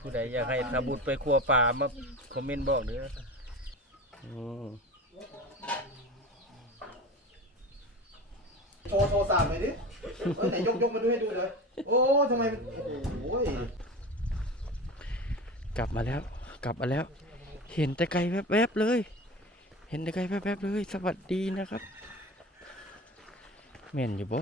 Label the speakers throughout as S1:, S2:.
S1: ผู้ใดอยากให้ทาบุตรไปครัวป่ามาคอมเมนต์บอกเด้ออืม
S2: โชว์โทรศัพท์หน่อยดิเออไหนยกยกมาดูให้ดูเลยโอ้ทำไมมันโอ้โห
S1: กลับมาแล้ว กลับมาแล้ว เห็นแต่ไกลแวบๆเลย เห็นแต่ไกลแวบๆเลย สวัสดีนะครับแม่นอยู่บ่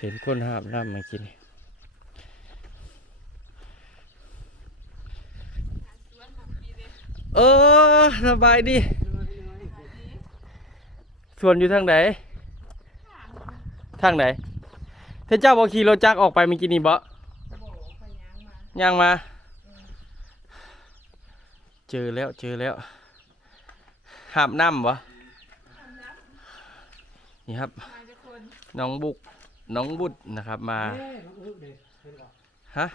S1: เห็นคนหาบน้ำมากินเออสบายดีส่วนอยู่ทางไหน ทางไหนถ้าเจ้าบอกขี่รถจักรออกไปเมื่อกี้นี่บ่ย่างมา เจอแล้วเจอแล้วหาบน้ำบ่นี่ครับ น้องบุก น้องบุตรนะครับมาฮะ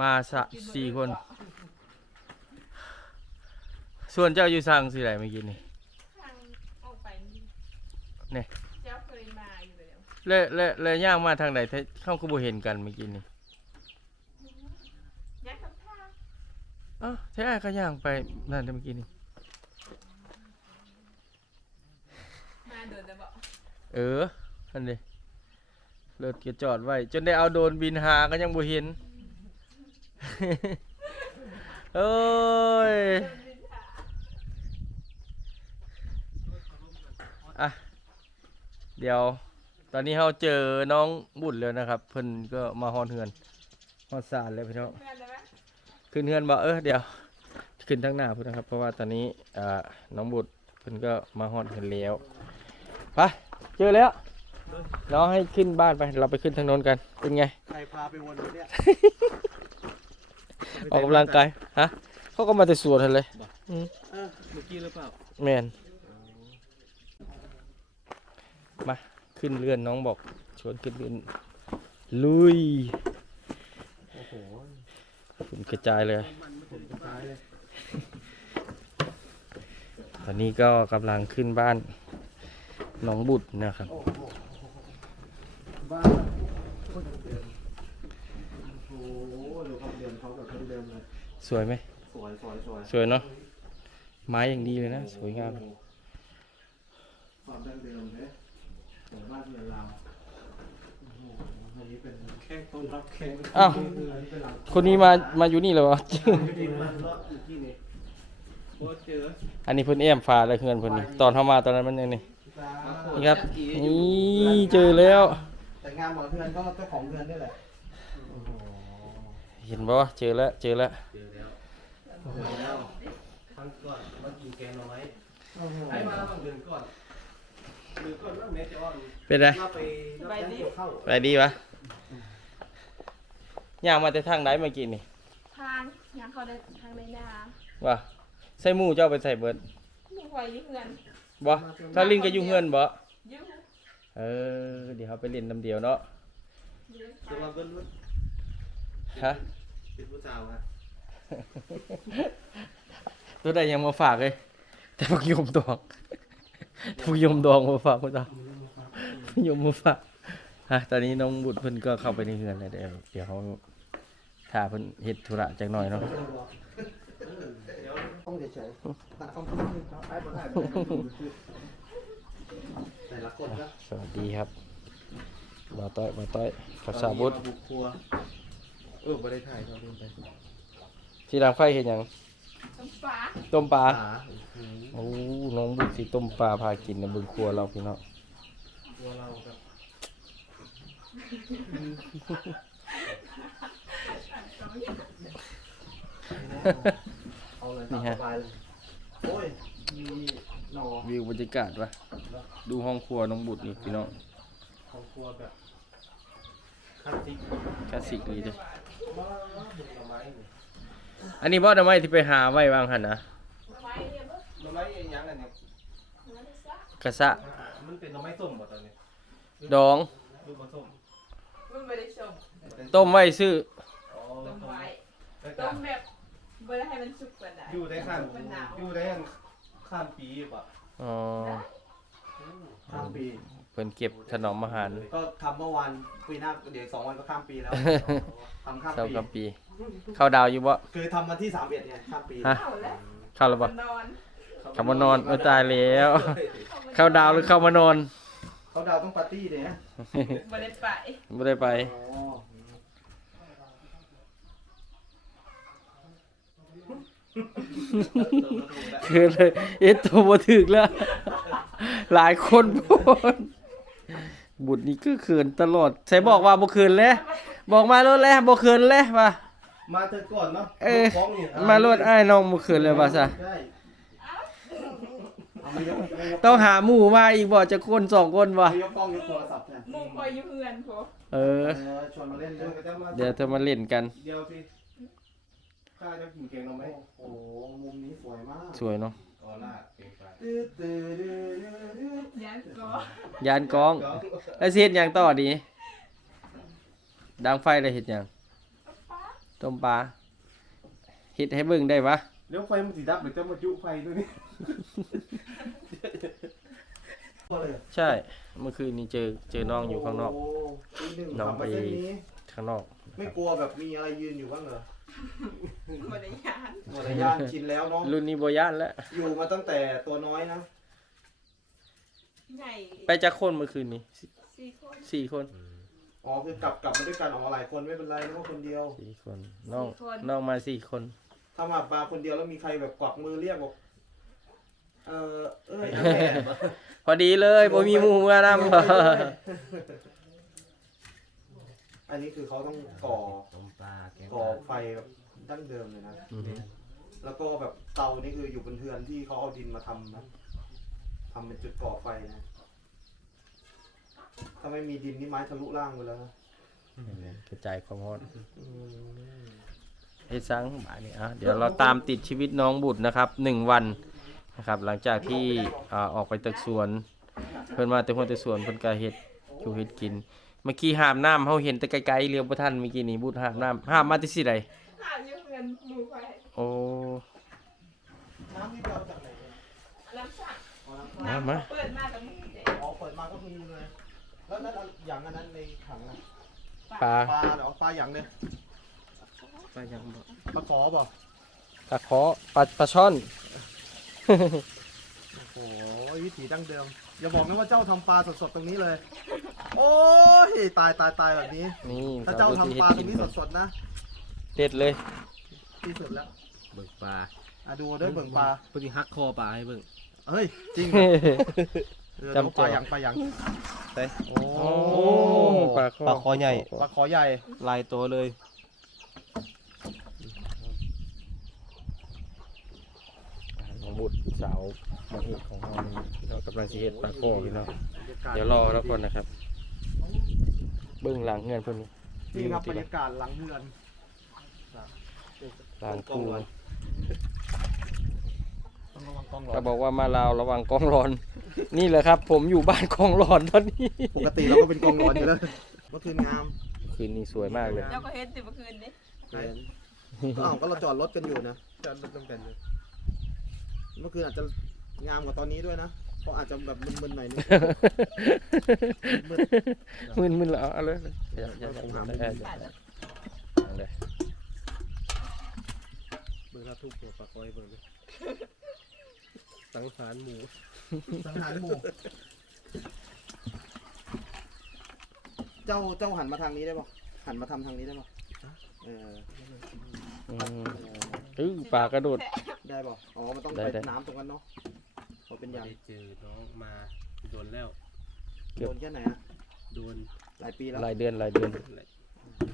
S1: มาสะสี่คน ส่วนเจ้าอยู่สั่งสิไหนเมื่อกี้นี่
S3: ทางออกไปนี่
S1: เนี่ย
S3: เจ้าเคยมาอยู่แล้ว
S1: และและและย่างมาทางไหนถ้าเข้าก็บ่เห็นกันเมื่อกี้นี่
S3: ยักษ์กับท่า
S1: เอ้าใช่ไอ้ก็ย่างไปนั่นเมื่อกี้นี่
S3: มาเดินแต่บอก
S1: เอออันนี้รถก็จอดไว้ จนได้เอาโดนบินหาก็ยังบ่เห็นโอ้ยอะเดี๋ยว ตอนนี้เราเจอน้องบุญแล้วนะครับ เพิ่นก็มาฮอนเฮือนฮอนสารแล้วพี่น้องขึ้นเฮือนบ่เออเดี๋ยว ขึ้นทั้งหน้าพุ่นนะครับ เพราะว่าตอนนี้อ่าน้องบุตรเพิ่นก็มาฮอนเฮือนแล้วไป เจอแล้ว น้องให้ขึ้นบ้านไป เราไปขึ้นทางโน้นกัน เป็นไง
S2: ใครพาไปวนวะเนี่ย
S1: ออกกำลังกาย ฮะ เขาก็มาแต่สวนทันเลย
S2: เออเมื่อกี้หรือเปล่า
S1: แมนมา ขึ้นเรือนน้องบอกชวนขึ้นเรือนลุย
S2: โอ้โห
S1: ฝุ่นกระจายเลย
S2: มันผมจะตายเลย
S1: ตอนนี้ก็กำลังขึ้นบ้าน น้องบุตรนะครับ
S2: โอ้โหบ้านโอ้โหดูความเดิมเขาแบบเดิมๆเลย
S1: สวยไหม
S2: สวยสวยสวย
S1: สวยเนาะไม้อย่างดีเลยนะ สวยงาม
S2: โอ้โหความดั้งเดิมเลยของบ้านเรือนเราโอ้โหอันนี้เป็นแค่ต้นรับแค่
S1: อ้าว
S2: อันนี้เป็นหลัง
S1: คนนี้มามาอยู่นี่เลยวะ
S2: จริงนะเลาะอยู่ที่นี่โคตรเจอ
S1: อันนี้เพิ่นแอมฟ้าเลยเพื่อนเพิ่นนี่ตอนเข้ามาตอนนั้นมันยังนี่
S2: จ้า
S1: นี่ครับ นี่เจอแล้ว
S2: แต่งานหมอเพื่อนก็เจ้าของเพื่อนนี่แหละโอ้โห
S1: เห็นปะเจอแล้วเจอแล้ว
S2: เจอแล้ว เจอแล้วครั้งก่อนมากินแกงหน่อไม้ไอ้มาแล้วบางเดือนก่อนเดือนก่อนแล้วเมจอน
S1: เป็นไร
S2: เราไปเราไปเข้า
S1: ไปดีปะย่างมาแต่ทางไหนเมื่อกี้นี่
S3: ทางยังเขาได้ทางในนา
S1: ว่าใส่หมูเจ้าไปใส่เบิด
S3: ไม่คอยอยุ่งเงิน
S1: บ่ถ้าลิงก็อยู่เฮือนบ่เออเดี๋ยวเขาไปเล่นน้ำเดียวเนาะ
S2: จะมาเบิ้ล
S1: ฮะ
S2: เป็นผู้สาวฮะ
S1: ตัวใดยังมาฝากเลยแต่พวกยมดองพวกยมดองมาฝากคุณตายมมาฝากฮะตอนนี้น้องบุตรเพิ่นก็เข้าไปในเฮือนแล้วเดี๋ยวเดี๋ยวเขาถ้าเพิ่นเฮ็ดธุระจักหน่อยเนาะ
S2: ต้องเฉยๆตัดความคิดเขาไอ้บ้แต่ละคนก็
S1: สวัสดีครับบ่าต้อยบ่าต้อยกับสาบุตร
S2: บุกครัว เออไม่ได้ถ่ายเขาล่นไป
S1: ที่ดังไฟเห็นยัง
S3: ต้องฟ้า
S1: ต้มปลา โอ้ น้องบุตรสิต้มปลาพากินในบนครัวเราพี่เน้อง
S2: ครัวเราครับ เอาเลยตามสบายเลยโอ้ยมีหนอ
S1: วิวบรรยากาศวะดูห้องครัวน้องบุตรนี่พี่น้อง
S2: ของครัวแบบคลาสสิก
S1: คลาสสิกดีเลย
S2: มาบุกหน่อไม้นี่
S1: อันนี้บ่ทำไมที่ไปหาไว้วางหันนะ
S3: ไว้เนี่ยเบิ่ง
S2: หน่อไม้เองยังอันนี้
S3: เงินซะ
S1: กระสะ
S2: มันเป็นหน่อไม้ส้มป่ะตอนนี้
S1: ดอง
S2: ลูกมะส้ม
S3: มันไม่ได้ชม
S1: ต้มไว้ซื้อ
S2: อ๋อ
S3: มไว้
S2: แล้วก็
S3: ต้มแบบ เวลาให้มันสุกกว่าได้
S2: อยู่ได้ขั้น
S3: มันหนาว
S2: อยู่ได้ขั้นข้ามปีป่ะ
S1: อ๋อ
S4: ข้ามปี
S1: เพิ่นเก็บถนอมอาหาร
S4: ก็ทำเมื่อวันปีหน้าเดี๋ยวอีกสองวันก็ข้ามปีแล้วทำข้าม
S1: เศร้า
S4: ปี
S1: กับปี เข้าดาวอยู่บ่
S4: คือทำวันที่สามเอ็ดเนี่ยข้ามปี
S1: ฮะ
S3: เข้าแล้ว
S1: เข้าแล้วบ่
S3: มันนอน
S1: คำว่านอนโอ้ตายแล้ว เข้าดาวหรือเข้ามานอน
S4: เขาดาวต้องปาร์ตี้เลยนะ
S3: บ่ได้ไป
S1: ไม่ได้ไป
S4: อ๋อ
S1: คือเลยเอ็ดตัวบ่ถึกแล้ว หลายคนโพดบุตรนี่ก็เขินตลอดใส่บอกว่าบ่เขินแล้วบอกมาโลดแล้วบ่เขินแล้วว่า
S2: มาเธอก่อนเนาะ
S1: เออ
S2: ฟ้องนี่
S1: มาโลดอ้ายน้องบ่เขินเลยว่าซะ
S2: ได้
S4: เอามายกมายก
S1: ต้องหาหมู่มาอีกบ่จะคนสองคนบ่
S4: มายกกล้องยกโทรศัพท์แทน
S3: หมู่คอยอยู่เฮือนพอ
S1: เออ
S4: เออชวนมาเล่น
S2: เดี๋
S4: ด้
S2: ยว
S4: วย
S2: ก็จะมา
S1: เดี๋ยวจะมาเล่นกัน
S2: เดี๋ยวสิ ข้าจะกินเก่งเราไหม
S4: โอ้โหมุมนี้สวยมาก
S1: สวยเนาะ
S2: อ๋อลาดเก่งไป
S4: ตื้อตื้อตื้อตื้อ
S3: ยันก็
S1: ยานกองแล้วสิเฮ็ดหยังต่อดี ดังไฟแล้วเฮ็ดหยังต้มปลาเฮ็ดให้เบิ่งได้ปะ
S2: เดี๋ยวไฟมันสีดับหรือจะมาจุไฟด้วยนี่
S1: ใช่ เมื่อคืนนี้เจอเจอน้องอยู่ข้างนอก
S4: โตีหนึ่ง
S1: น้อง
S4: ขับ
S1: ไป
S4: มาเส้นนี้
S1: ข้างนอก
S4: ไม่กลัวแบบมีอะไรยืนอยู่บ้างเหรอ
S3: บ่ได้ยาน
S4: หมดระยะชินแล้วเนาะ
S1: รุ่นนี้บ่ย่านแล้ว
S4: อยู่มาตั้งแต่ตัวน้อยนะ
S3: ใหญ่
S1: ไปจักคนเมื่อคืนนี้
S3: สี่คน
S1: สี่คน
S4: อ๋อคือกลับกลับมาด้วยกันออกมาหลายคนไม่เป็นไรนึกว่าคนเดียว
S1: สี่คนน้องน้องมาสี่คน
S4: ถ้ามามาคนเดียวแล้วมีใครแบบกวักมือเรียกบอกเออเอ้ย
S1: พอดีเลยบ่มีหมู่มานำ
S4: อันนี้คือเขาต้องก่อ
S2: ต้มปลาแกง
S4: ก่อไฟแบบดั้งเดิมเลยนะ
S1: อือฮึ
S4: แล้วก็แบบเตานี่คืออยู่บนเทือนที่เขาเอาดินมาทำนะทำเป็นจุดก่อไฟนะถ้าไม่มีดินนี่ไม้ทะลุล่างไปแล้วนะ
S1: กระจายความร้อน
S4: อืม
S1: เฮ็ดซังบาดนี้อะเดี๋ยวเราตามติดชีวิตน้องบุตรนะครับหนึ่งวันนะครับหลังจากที่อ่าออกไปตักสวน เพิ่นมาแต่หัวแต่สวนเพิ่นก็เฮ็ดอยู่เฮ็ดกิน เมื่อกี้หามน้ำเฮาเห็นแต่ไกลๆเลี้ยวบ่ทันเมื่อกี้นี้บุตรหามน้ำหามมาที่สิใด
S3: หาอยู่เฮือนหมู่คอย
S1: โอ้
S4: น้ำนี่เราจากไหนเนี่ย
S3: น้ำสั่ง
S4: อ๋อ
S1: น้ำมา
S3: เปิดมากับมือเด็
S4: อ๋อเปิดมาก็มีเลยแล้วนั่นอันอย่างอันนั้นในถังอะ
S1: ปลา
S4: ปลาเหรอปลาอย่างเนี่ย
S1: ปลายังบ่
S4: ปลาขอเปล่า
S1: ปลาเคาะปลาปลาช่อน
S4: โอ้โหวิถีดั้งเดิมอย่าบอกนะว่าเจ้าทำปลาสดๆตรงนี้เลย โอ้ยตายตายตายแบบนี้
S1: นี่
S4: ถ้าเจ้า
S1: สว
S4: ทำ
S1: ที่
S4: ปลา
S1: เฮ็
S4: ตร
S1: กิ
S4: งนี้สดๆนะ
S1: เด็ดเลย
S4: ที่สุดแล้ว
S2: เบิกปลา
S4: อะดูเด้อเบิ่งปลา
S2: พอดีฮักคอปลาให้เบิ่ง
S4: เฮ้ยจริงเหรอเออ
S1: จำ
S4: ดูปลา
S1: เจียว
S4: อย่างปลาอย่างเต้โอ้
S1: โอ้ปลาคอ
S2: ปลาคอใหญ่
S4: ปลาขอใหญ่
S2: ลายตัวเลย
S1: ของบุตรสาวมาเฮ็ดของเรานี่เรากำลังสิเฮ็ดปลาคอพี่น้องเดี๋ยวรอแล้วก่อนนะครับเบื้องหลังเงินเพิ่น
S4: นี่ครับบรรยากาศหลังเรือน
S1: หลังกู
S4: ต้องระวังกล้องร้อ
S1: ก็
S4: น
S1: บอกว่ามาลาวระวังกล้องร้อน นี่แหละครับ ผมอยู่บ้านกล้องร้อนตอนนี้
S4: ปกติเราก็เป็นกองร้อนอยู่แล้วเมื่อคืนงาม
S1: คืนนี้สวยมากเลย
S3: เจ้าก็เฮ็ดติเมื่อคืนนี้
S4: เห็นก็อ้าวก็เราจอดรถกันอยู่นะ
S2: จะต้องกันเลย
S4: เมื่อคืนอาจจะงามกว่าตอนนี้ด้วยนะ เพราะอาจจะแบบมึนๆหน่อยนึง
S1: มึนมึนแล้วเอาเลยอย่าอย่าอย่าอย่าอย่าอย่าเอาเลย
S2: เบิ่งครับทุกตัวปลาคอยเบิ่งเลยสังหารหมู
S4: สังหารหมู่เจ้าเจ้าหันมาทางนี้ได้ปะหันมาทำทางนี้ได้ปะเออ
S1: อืมอื้อปลากระโดด
S4: ได้ปะอ๋อมันต้อง
S1: ได้
S4: ไป
S1: ได้
S4: น้ำตรงนั้นเนาะ เขาเป็นอย่าง
S2: ได้เจอน้องมาโดนแล้ว
S1: เกือบ
S4: โดนแค่ไหนอะ
S2: โดน
S4: หลายปีแล้ว
S1: หลายเดือนหลายเดือน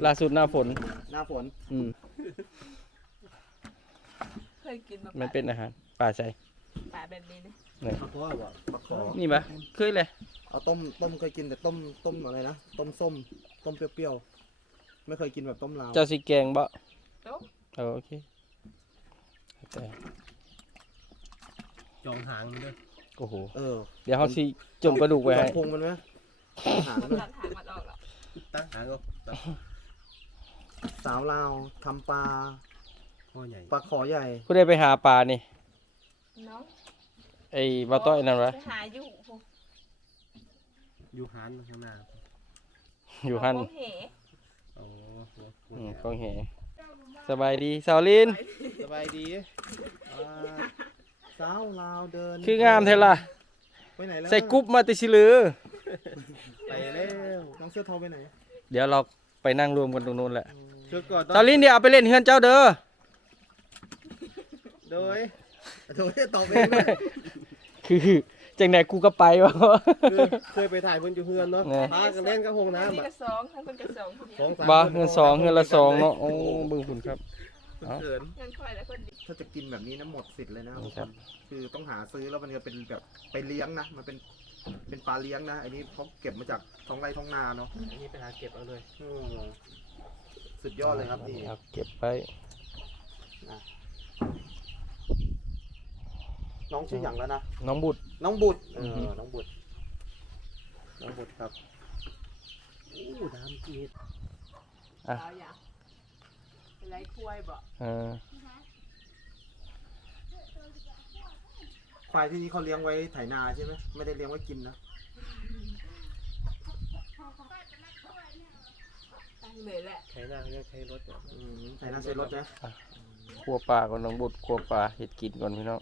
S1: ล่าสุดหน้าฝน
S4: หน้าฝน
S1: อืม
S3: เคยกินมา
S1: มันเป็นอาหารป่าใจ
S3: ปลาแบบนี้เลย
S1: นี่
S2: ปลาคอบ่ปลาคอ
S1: นี่ปะเคยเลย
S4: เอาต้มต้มเคยกินแต่ต้มต้มอะไรนะต้มส้มต้มเปรี้ยวๆไม่เคยกินแบบต้มลาว
S1: เจ้าสิแกงบ่
S3: โต๊ะ
S1: เออโอเคแต่
S2: จองหางมันด้วย
S1: โอ้โห
S4: เออ
S1: เดี๋ยวเขาสิจมกระดูกไว้ให้
S4: พุงมันไหมหาง
S3: มัน
S4: ด้วย
S3: ตัดหางมันออกแล้ว
S2: ตั้งหางก็ตั้ง
S4: สาวลาวทำปลา
S2: พ่อใหญ่
S4: ปลาขอใหญ่
S1: ผู้ใดไปหาปลานี่
S3: น้อง
S1: ไอ้บ่ต้อยนั่นวะ
S3: ไปหาอยู่พวก
S2: อยู่ฮันข้างหน้า
S1: อยู่หั่น
S3: พวกเห
S2: โอ้โห
S1: อืมกองแหสบายดีสาวลิน
S2: สบายดี
S4: อ่า สาวลาวเดิน
S1: คืองามแท้ล่ะ
S4: ไปไหนแล้ว
S1: ใส่กรุ๊ปมาแติชิลือ
S2: ไปแล้ว
S4: น้องเสื้อทองไปไหน
S1: เดี๋ยวเราไปนั่งรวมกันตรงนู้นแหละ
S2: คือก่อน
S1: สาวลินเดี๋ยวเอาไปเล่นเฮือนเจ้าเด้อ
S2: โดย
S4: โถจะตอบเองด้วย
S1: คือจังไหนกูก็ไปวะ
S2: คือเคยไปถ่ายเพิ่นอยู่เฮือนเนาะ
S1: แน่
S2: พากันเล่นกับห้อง
S3: อัน
S2: น้ำ
S3: นี้
S2: อะ
S3: ก็สองทั้งคนก็สองคนเดี
S2: ส
S3: ย
S2: อ
S3: ว
S2: งสาม
S1: บ่
S2: ค
S1: เงินสองเงินละสองเนาะโอ้เบิ่งคุณครับ เอ้า
S2: เขิน
S3: เงินค่อยแล้วคนเดียว
S4: ถ้าจะกินแบบนี้นะหมดสิทธิ์เลยนะ
S1: นี่ครับ
S4: คือต้องหาซื้อแล้วมันจะเป็นแบบไปเลี้ยงนะมันเป็นเป็นปลาเลี้ยงนะอันนี้เขาเก็บมาจากท้องไร่ท้องนาเนาะ
S2: อันนี้ไปหาเก็บเอาเลย
S4: อืมสุดยอดเลยครับนี่
S1: เอาเก็บไป
S4: น้องชื่ออย่างแล้วนะ
S1: น้องบุตร
S4: น้องบุตรเอ
S1: อือฮึ
S4: อน้องบุตรน้องบุตรครับ
S2: อู้ดำจีด
S1: อะ
S3: เอาอย่าง เป็นไรคุยบ่
S1: เออ
S4: ควายที่นี่เขาเลี้ยงไว้ไถนาใช่ไหมไม่ได้เลี้ยงไว้กินนะ
S3: ตั้งเลยแหละ
S2: ใช้หน้าเรียกใช้รถอะ
S4: อืมไถนาใช้รถนะ
S1: คั่วปลาก่อนน้องบุตรคั่วปลาเฮ็ดกินก่อนพี่น้อง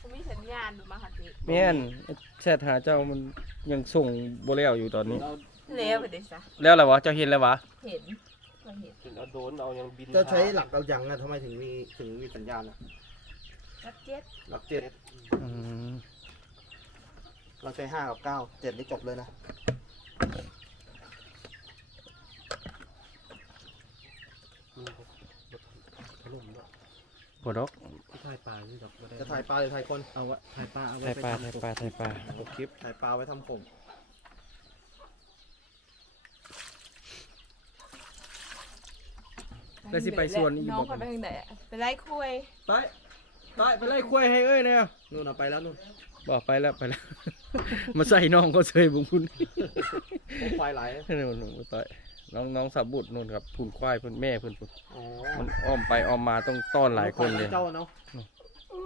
S3: ก็มีสัญญาณดูมาค่ะพี่
S1: แม่นแชทหาเจ้ามัน ยังส่งบ่แล้วอยู่ตอนนี้
S2: เรา
S3: เลี้ยวไปเลยซะ
S1: แล้วล่ะวะเจ้าเห็นแล้ววะ
S3: เห็นก็เห็น
S2: ถึงเอาโดรนเอายังบิน
S4: จะใช้หลักเรายังอะทำไมถึงมีถึงมีสัญญาณอะ
S3: รับเจ็ด
S4: หลักเจ็ด
S1: อืม
S4: เราใช้ห้ากับเก้าเจ็ดนี่จบเลยนะ
S2: ถล่มเนาะ
S1: บ่ดอก
S2: ถ่ายปลาที่ดอกบ่ได้
S4: จะถ่ายปลาหรือถ่ายคน
S2: เอาวะถ่ายปลาเอาไว้
S1: ถ่ายปลาถ่ายปลาถ่ายปลา
S4: ทำคลิปถ่ายปลาไว้ทำผม
S1: แล้วสิไปสวนอีก
S3: น้อ
S1: บ่
S3: งเขาไปทางไหนอะไปไล่คุย
S1: ไปไปไปไล่ควายให้เอ้ยเนี่ย
S4: นู่นเอาไปแล้วนู่น
S1: บอกไปแล้วไปแล้ว มาใส่น้องก็เซยบุญคุณ
S4: โอ้ควายไหล
S1: นู่นนู่นต่อย น้องน้องสับบุตรนู่นครับพุ่นควายพุ่นแม่พุ่นพุ่น
S4: อ๋อ
S1: มันอ้อมไปอ้อมมาต้องต้อนหลายคนเลย
S4: เจ้าเนาะ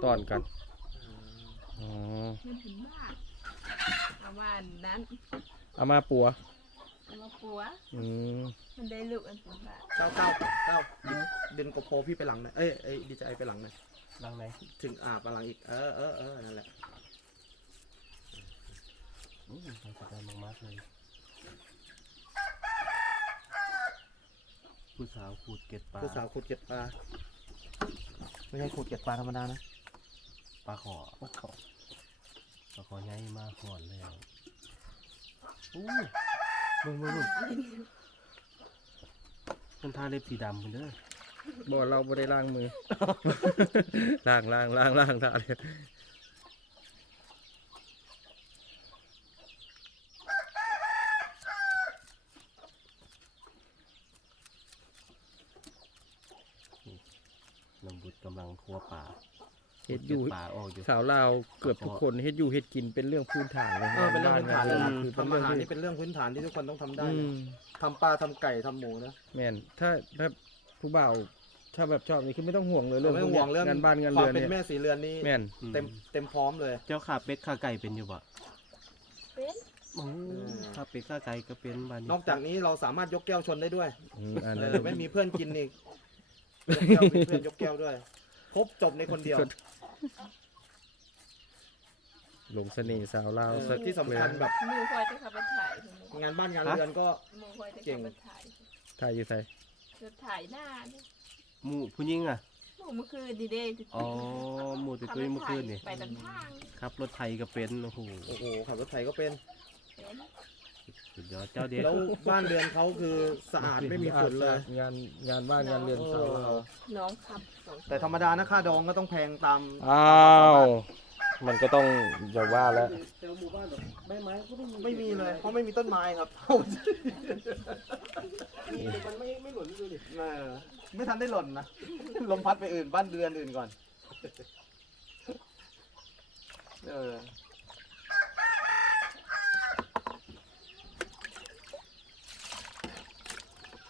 S1: ต้อนกันอ๋อ
S3: มันถึงมากประมาณนั้น
S1: เอามาปัว
S3: เอามาปัว
S1: อืม
S3: มันได้ลูกอันถึงมาก
S4: เจ้าเจ้าเจ้าดึงดึงกระโปรงพี่ไปหลังหน่อยเอ้ยเอ้ยดีใจไปหลังหน่อย
S2: ดังไหน
S4: ถึงอ่าไปหลังอีกเออเออเออนั่นแหละ
S2: อู้ใส่กระดานมากๆเลย ผู้สาวขูดเก็ดปลา
S4: ผู้สาวขุดเก็บปลาไม่ใช่ขุดเก็บปลาธรรมดานะ
S2: ปลาขอปลาขอปลาขอใหญ่มากก่อนแล้วอู้มึงมึงมึงมันทาเล็บสีดำคุณเด้อ
S1: บอกเราไม่ได้ล้างมือ ล้างล้างล้างล้างท่าเลย
S2: ลำบุตรกำลังครัวป่า
S1: เฮ็ด อยู่
S2: ก็บป่าออกอยู่
S1: สาวลาวเกือบทุกคนเฮ็ดอยู่เฮ็ดกินเป็นเรื่องพื้นฐานเลย
S4: เออเป็นเรื่องพื้นฐานเลยนะ
S1: คือเป็น
S4: ทำ
S1: เรื่
S4: อา
S1: อง
S4: หาร
S1: ที่
S4: นี่เป็นเรื่องพื้นฐานที่ทุกคนต้องทำได้
S1: อื
S4: นะ
S1: ม
S4: ทำปลาทำไก่ทำหมูนะ
S1: แม่นถ้าถ้าผู้บ่าวถ้าแบบชอบนี่คือไม่ต้องห่วงเลยเรื่อง
S4: ไม่ต้องห่วงเรื่อง
S1: งานบ้านงาน
S4: ควา
S1: เรื
S4: ม
S1: อน
S4: เป็น
S1: เนี่ย
S4: แม่สีเรือนนี่
S1: แม่น
S4: เต็มเต็มพร้อมเลย
S2: เจ้าขาเป็ดขาไก่เป็นอยู่ปะ
S3: เป็น
S2: อืมขาเป็ดขาไก่ก็เป็นบ้านนี้
S4: นอกจากนี้เราสามารถยกแก้วชนได้ด้วย
S1: อืมอัน
S4: เอ
S1: นั้น
S4: อไม่มีเพื่อนกินอีกยกแก้วมีเพื่อนยกแก้วด้วย ครบจบในคนเดียว
S1: หลงเสน่ห์สาวลาว
S4: เออ
S1: สัก
S4: ที่สำคัญแบบ
S3: มือคอยจะขับไปถ่ายถึง
S4: งานบ้านงานเรือนก็
S3: มือคอยจะ
S4: เก่
S3: ขับ
S4: ง
S3: ไปถ่าย
S1: ถ่ายอยู่ไส
S3: จะถ่ายหน้าเนี่ย
S2: หมูผู้หญิงอะ
S3: หมูเมื่อคืนดีเด้
S2: อ๋อหมูตัวตัวเมื่อคืนนี่
S3: ไปตามทาง
S2: ขับรถไทยก็เป็นโอ้โห
S4: โอ้โหขับรถไถก็เป็น
S3: เป็น
S2: สุดยอดเจ้าเด็ก
S4: แล้วบ้านเรือนเขาคือสะอาดไม่มีฝุ่นเลย
S1: งานงานบ้านงานเรือนสาวลาว
S3: น้องขับสอง
S4: แต่ธรรมดานะค่าดองก็ต้องแพงตาม
S1: อ้าว มันก็ต้องอย่าว่าแล้ว
S2: เจอหมู่บ้านแบบใบไม้ก็ไม่มี
S4: ไม่มีเลย เพราะไม่มีต้นไม้ครับ
S2: มีแต่มันไม่ไม่หล่นดูดิ
S4: เออไม่ทันได้หล่นนะลมพัดไปอื่นบ้านเรือนอื่นก่อน เออ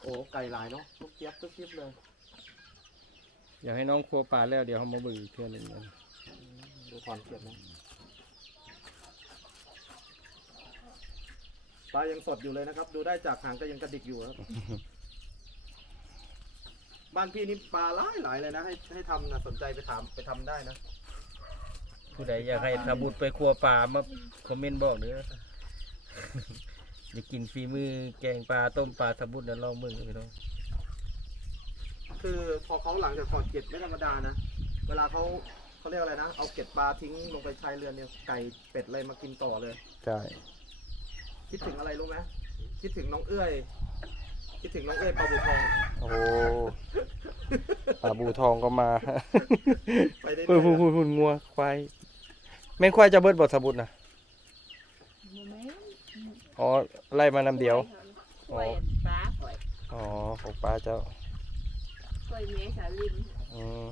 S4: อ้ไก่หลายเนาะทุกเจี๊ยบทุกเจี๊ยบเลย
S1: อยากให้น้องครัวปลาแล้วเดี๋ยวเขามาเบึงอีกเพื่อนหนึ่งกัน
S4: ดูความเจี๊ยบนะปลายังสดอยู่เลยนะครับ ดูได้จากหางก็ยังกระดิกอยู่ครับ บ้านพี่นี่ปลาหลายหลายเลยนะ ให้ให้ทำนะสนใจไปถามไปทำได้นะ
S1: ผู้ใดอยากให้ทาบุตรไปครัวปลามาคอมเมนต์บอกเด้อ อยากกินฝีมือแกงปลาต้มปลาทาบุตรนั้นลองมึงพี่น้อง
S4: คือพอเขาหลังจากถอดเกล็ดไม่ธรรมดานะ เวลาเขาเขาเรียกอะไรนะ เอาเกล็ดปลาทิ้งลงไปชายเรือนเนี่ยไก่เป็ดอะไรมากินต่อเลย
S1: ใช่
S4: คิดถึงอะไรรู้ไหมคิดถึงน้องเอื้อย คิดถึงน้องเอื้อยปลาบูทอง
S1: โอ้ปลาบูทองก็มา
S4: ไปได้
S1: เออหุ่นหุ่นหุ่นงัวควายแม่งควายจะเบิดบทสบุตรนะ
S3: โมเมนต์
S1: อ๋อไล่มานำเดียว
S3: กล้วยปลาข่อย
S1: อ๋อของปลาเจ้าก
S3: ล้วยเมียสาลิน
S1: อืม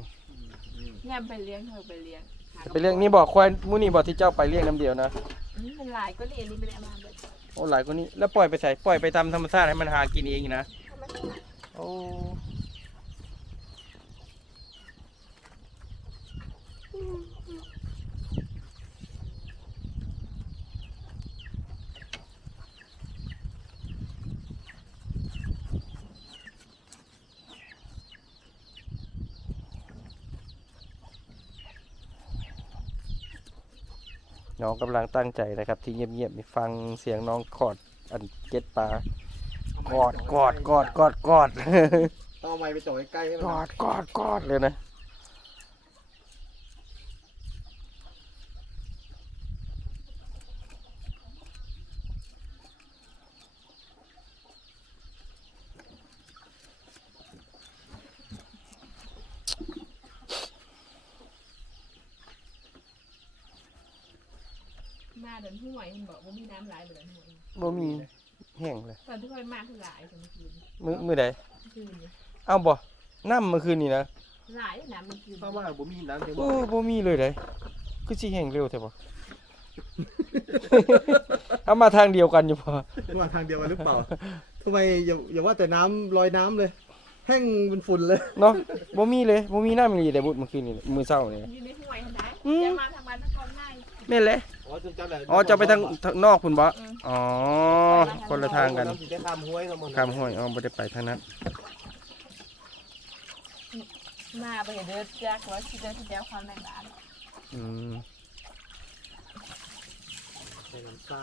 S3: ย่ำไปเลี้ยงเธอไปเลี้ยงหากระ
S1: ไปเลี้ยงนี่บอกควายมูนี่บอกที่เจ้าไปเลี้ยงน้ำเดียวนะ
S3: อืมมันหลายก็เรียนนี่ไม่ได้เอามาเบิด
S1: โอ้หลายคนนี้แล้วปล่อยไปใส่ปล่อยไปตามธรรมชาติให้มันหากินเองนะ
S3: ธรรมชาติ
S1: โอ้ น้องกำลังตั้งใจนะครับ ที่เงียบๆมีฟังเสียงน้องขอดอันเก็ดปลากอดกอดกอดกอดกอด
S4: ต้องเอาไม้ไปจ่อใกล้ๆให้มัน
S1: กอดกอดกอดเลยนะ
S3: มาเดินห้วยมันบอกว่ามีน้ำหลายเดินห้วย
S1: บ่มีแห้งเลย
S3: ตอนที่ค่อยมาคือหลายสมัยคืน
S1: มือมือใด
S3: คืนนี่
S1: เอ้าบ่น้ำเมื่อคืนนี่นะ
S3: หลายน้ำมันคืน
S4: ถ้าว่าบ่มีน้ำเดี๋ยว
S1: โอ้บ่มีเลยเลยคือสิแห้งเร็วแท้บ่ เอามาทางเดียวกันอยู่พอ
S4: ว่าทางเดียวกันหรือเปล่าทำไมอย่าอย่าว่าแต่น้ำลอยน้ำเลย แห้งเป็นฝุ่นเลย
S1: เนาะบ่มีเลยบ่มีน้ำอีหลีได้บุดเมื่อคืนนี่มื้อเช้านี่
S3: อยู่ในห้วยทันได้
S1: อืม
S3: จะมาทางบ้านนครง่าย
S1: แม่นแหละ
S4: อ๋อจุดจ้าแหละ
S1: อ๋อจะไปทางทางนอกพุ่นบ่
S3: อืม
S1: อ๋อ คนละทางกัน
S4: น้ำสิได้ข้ามห้วยทั้งหมด
S1: ข้ามห้วยอ๋อบ่ได้ไปทางนั้น
S3: มาไปเดินแจ็คว่าที่เดินที่เดียวความในบ้าน
S1: อืม
S4: ไปน้ำสร้า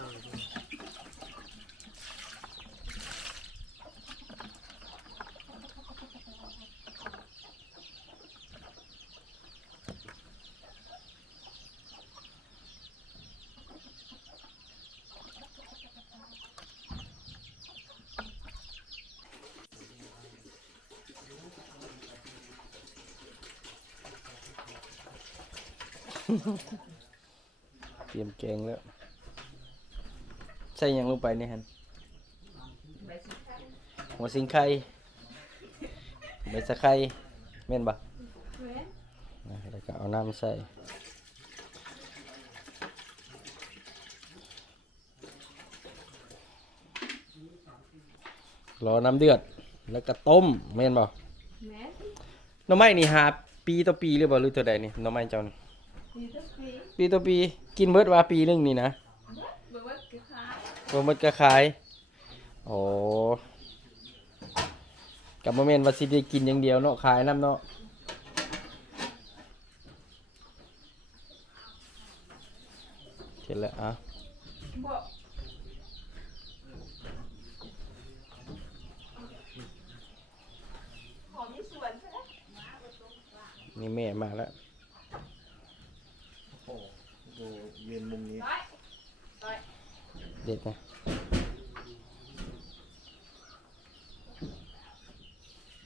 S1: เตรียมแกงแล้ว ใส่หยังลงไปนี่หั่น
S3: ใบสีขาว
S1: หัวสิงไข่ใบสะไคร้แม่นบ่
S3: เว้น
S1: นะแล้วก็เอาน้ำใส่รอน้ำเดือด แล้วก็ต้มแม่นบ่
S3: แม่
S1: หน่อไม้นี่หาปีต่อปีหรือบ่หรือตัวใดนี่หน่อไม้เจ้านี่
S3: มีทุกปี
S1: ปีต่อปี กินเบิดว่าปีหนึงนี่นะ
S3: เบิกว่าคือค้า
S1: บ่หมดก็ขาย โอ้กับบ่แม่นว่าสิได้กินอย่างเดียวเนาะขายนํเนาะ เสร็จแล้วอะ
S3: บอกหอมยี่สวนใช่ไหม
S1: นี่แม่มาแล้ว
S4: ดูยืนมุมนี้
S3: ร้อยร้อย
S1: เด็ดนะ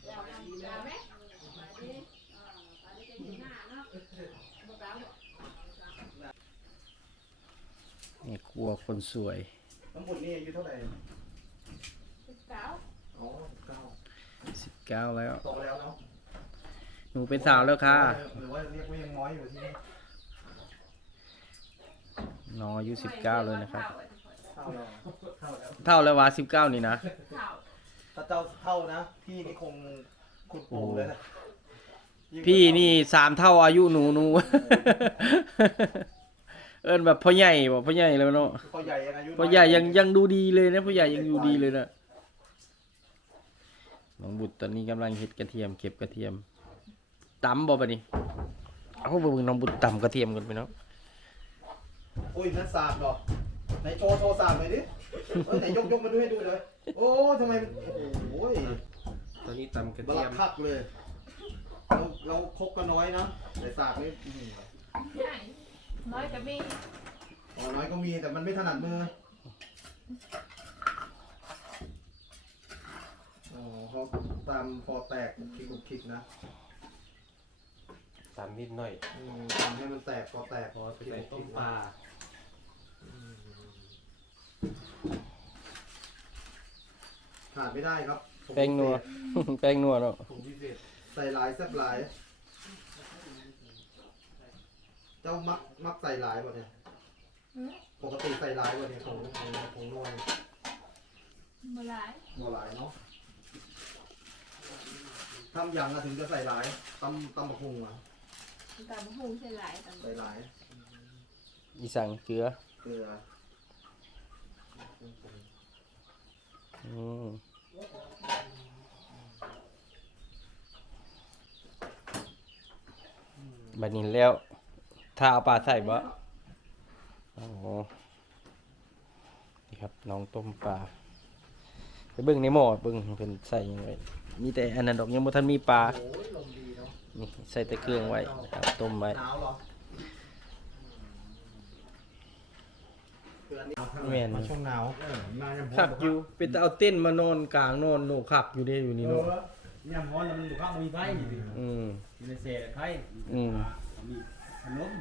S3: เอาเอาไหม
S1: นี่ครัวคนสวย
S4: ทั้งหมดนี่อายุเท่าไหร่
S3: เก้า
S4: อ๋อเก้า
S1: 19แล้ว
S4: โตแล้วเนาะ
S1: หนูเป็นสาวแล้วค่ะ
S4: หรือว่าเรียกว่ายังน้อยอยู่ที่นี่
S1: น้องอายุ19เลยนะครับ
S4: เท่าแล้วเท่าแล้ว
S1: เท่าแล้ววะ19นี่นะ
S3: เท่า
S4: ถ้าเจ้าเท่านะ พี่นี่คงคุณปู่เลยนะยิ่งกว่า
S1: พี่นี่สามเท่าอายุหนูหนู เอิ้นแบบพ่อใหญ่บอกพ่อใหญ่แล้วเนาะ
S4: พ่อใหญ่ยังอายุน้
S1: พ่อใหญ่ยังยังดูดีเลยนะพ่อใหญ่ยังดูดีเลยนะน้องบุตรตอนนี้กำลังเห็ดกระเทียม เก็บกระเทียมตำบ่ปะนี่เอาไปเบิ่งน้องบุตรตำกระเทียมกันไปเนาะ
S4: อุ้ยนั่นสากเหรอไหนโชว์โชว์สากหน่อยดิเออไหนยกยกมาดูให้ดูเลยโอ้ทำไมมันโอ้โห
S2: ตอนนี้ตำกระ
S4: บ
S2: เที
S4: ลั
S2: ย
S4: ก
S2: ม
S4: คักเลย เราเราคกก็น้อยนะแต่สากนี่อื้อหือ
S3: ใช่น้อยกับมี
S4: อ๋อน้อยก็มีแต่มันไม่ถนัดมืออ๋อเขาตามพอแตกคลิกคลิกนะ
S2: ตำนิดหน่อย
S4: อืมทำให้มันแตกพอแตก
S2: พอไปใส่ต้มปลา
S4: ขาดไม่ได้ครับผ
S1: แป้งนัว แป้งนัวเนาะ
S2: ผงพิเศษ
S4: ใส่หลายแซ่บหลาย เจ้ามักมักใส่หลายป่ะเนี่ย
S3: หืม
S4: ปกติใส่หลายป่ะเนี่ยของของของนวล
S3: บ่หลาย
S4: บ่หลายเนาะทำอย่างอะถึงจะใส่หลายตำตำบักหุงอะ
S3: ตำหูใส่หลายตำ
S4: ใส่หลาย
S1: อีสังเกลือ
S4: เกลือ
S1: อืมบัดนี้แล้ว ถ้าเอาปลาใส่บ่โอ้โหนี่ครับน้องต้มปลาไปเบิ่งในหม้อเบิ่งเพิ่นใส่ยังไงมีแต่อันนั้นดอกยังบ่ทันมีปลา
S4: โอ้ยลมดีเนาะ
S1: นี่ใส่แต่เครื่องไว้นะครับต้มไว้
S4: หนาวเหรอคืออันนี้
S1: แม่น
S4: มาช่วงหนาว
S2: มาอย่าง
S1: ขับอยู่เป็นแต่เอาเต้นมานอนกลางนอนโหนขับอยู่เด้อยู่นี่เนาะ
S2: ยำฮ้อนแล้วมันอยู่ข้างมีไฟอยู่ดิ
S1: อืม
S2: อยู่ในเศษไฟ
S1: อืม
S2: มีขนม